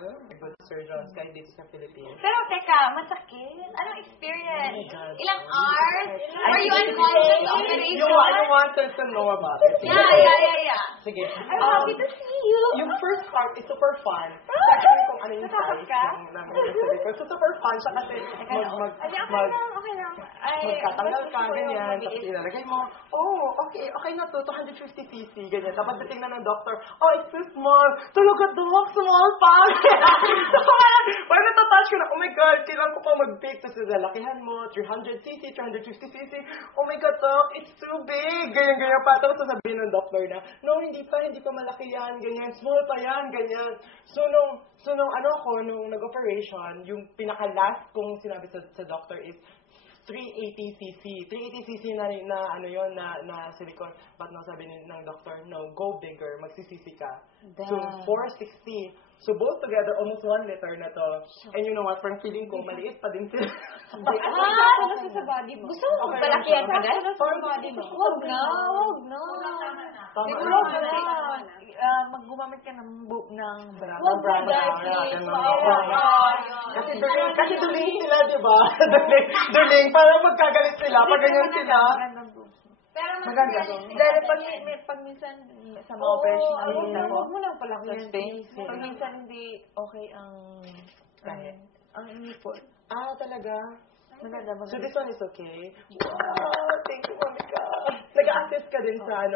good surgeons kahit dito sa Philippines. Pero teka, masakit? Anong experience? Oh my God. Ilang hours? Were you unconscious operation? I don't want to know about it. Yeah. Sige. I'm happy to see you. Yung first part is super fun. Second kung ano yung size ng nursery. So super fun siya kasi magkatanggal ka, ganyan. Tapos ilalagay mo, okay na to, 250cc, ganyan. Tapos titingnan ng doctor, it's too small. Talaga, doc, small pa. Parang natatouch ko na, oh my God, kailangan ko pa mag-pick. Tapos lalakihan mo, 300cc, 350cc. Oh my God, doc, it's too big. Ganyan pa. Tapos sasabihin ng doctor na, no, hindi pa malaki yan, ganyan. Small pa yan, ganyan. So, nung nag-operation, yung pinaka-last kong sinabi sa doctor is 380cc. 380cc na ano yun, na silicone. But no, sabi ng doctor, no, go bigger, magsisisi ka. So, 460. So, both together, almost 1 liter na to. And you know what, parang feeling ko, maliit pa din sila. Gusto sa body mo. Gusto mo palakihan ka din? Sa body mo. Huwag na. Siguro kasi maggumamit ka ng bra. Huwag na, Kasi duling sila, di ba? Duling, parang magkagalit sila, pag ganyan sila. Pero maganda. Dahil pag minsan sa mga operation na rin ako, huwag mo lang pala pag minsan hindi okay ang inipon. Talaga? Maganda. So this one is okay? Wow, thank you, Monica. Nag-assist ka din sa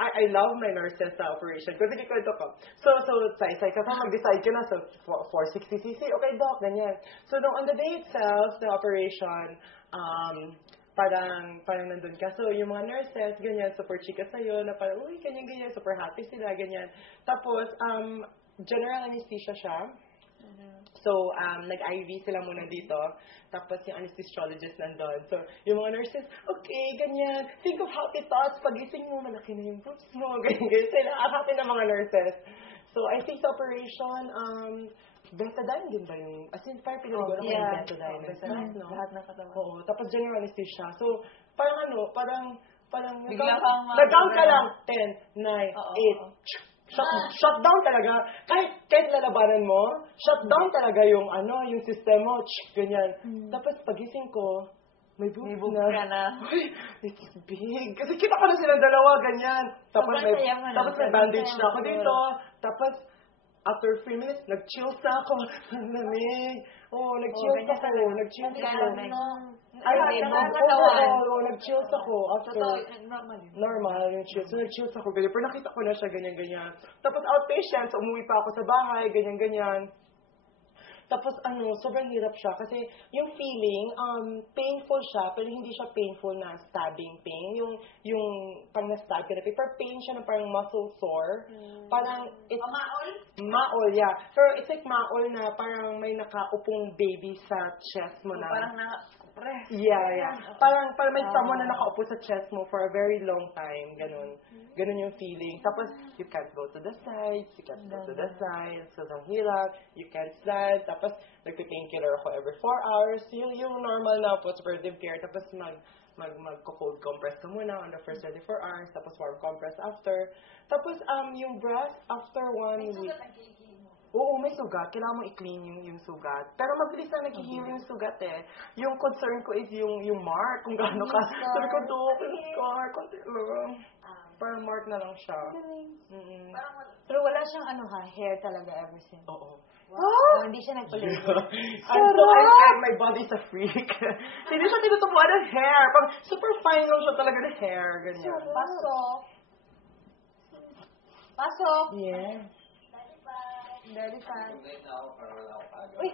I love my nurses sa operation. Kasi kikwento ko. So, say ka mag-decide ka na. So, 460cc, okay, doc, ganyan. So, on the day itself, the operation, parang nandun ka. So, yung mga nurses, ganyan, super chika sa'yo, na parang, uy, ganyan, super happy sila, ganyan. Tapos, general anesthesia siya. So, nag-IV sila muna dito. Tapos, yung anesthesiologist nandun. So, yung mga nurses, okay, ganyan. Think of happy thoughts. Pagising mo, malaki na yung boobs mo. Ganyan. Sila, happy na mga nurses. So, I think the operation, betadine din ba yung, as in, parang pinaligo na yung betadine. No? Lahat ng katawan. Oo. Tapos, general anesthesia. So, parang bigla kang nag-count ka lang. 10, 9, 8, shutdown talaga. Kahit lalabanan mo, shutdown talaga yung system mo. Ganyan. Tapos pagising ko, may boobs na. Uy, it's big. Kasi kita ko na silang dalawa, ganyan. Tapos may bandage na ako dito. Tapos, after 3 minutes, nag-chills na ako. Ang lamig. Nag-chills ako. Nag-chills ako after. Normal yung chills. So, nag-chills ako ganyan. Pero nakita ko na siya ganyan-ganyan. Tapos outpatient, so umuwi pa ako sa bahay, ganyan-ganyan. Tapos sobrang hirap siya kasi yung feeling, painful siya, pero hindi siya painful na stabbing pain. Yung pang na-stab ka na pain. Pero pain siya na parang muscle sore. Parang, maol, yeah. Pero it's like maol na parang may nakaupong baby sa chest mo na. Parang Yeah. Parang may someone na nakaupo sa chest mo for a very long time. Ganun yung feeling. Tapos, you can't go to the sides. So, ang hirap. You can't stand. Tapos, nagpi-painkiller ako every 4 hours. Yung normal na postoperative care. Tapos, mag-cold compress ka muna on the first 24 hours. Tapos, warm compress after. Tapos, yung breast, after 1 week. Oo, may sugat. Kailangan mo i-clean yung sugat. Pero mabilis na nag-heal yung sugat eh. Yung concern ko is yung mark. Kung gaano ka. Sabi ko, Dok, yung scar. Parang mark na lang siya. Pero wala siyang hair talaga ever since. Oo. Wow! Hindi siya nagpaligo. My body's a freak. Hindi siya tinutubuan ng hair. Super fine lang siya talaga ng hair. Ganyan. Pasok! Yeah. Daddy fan. Wait na ako para wala ako pagod. Uy!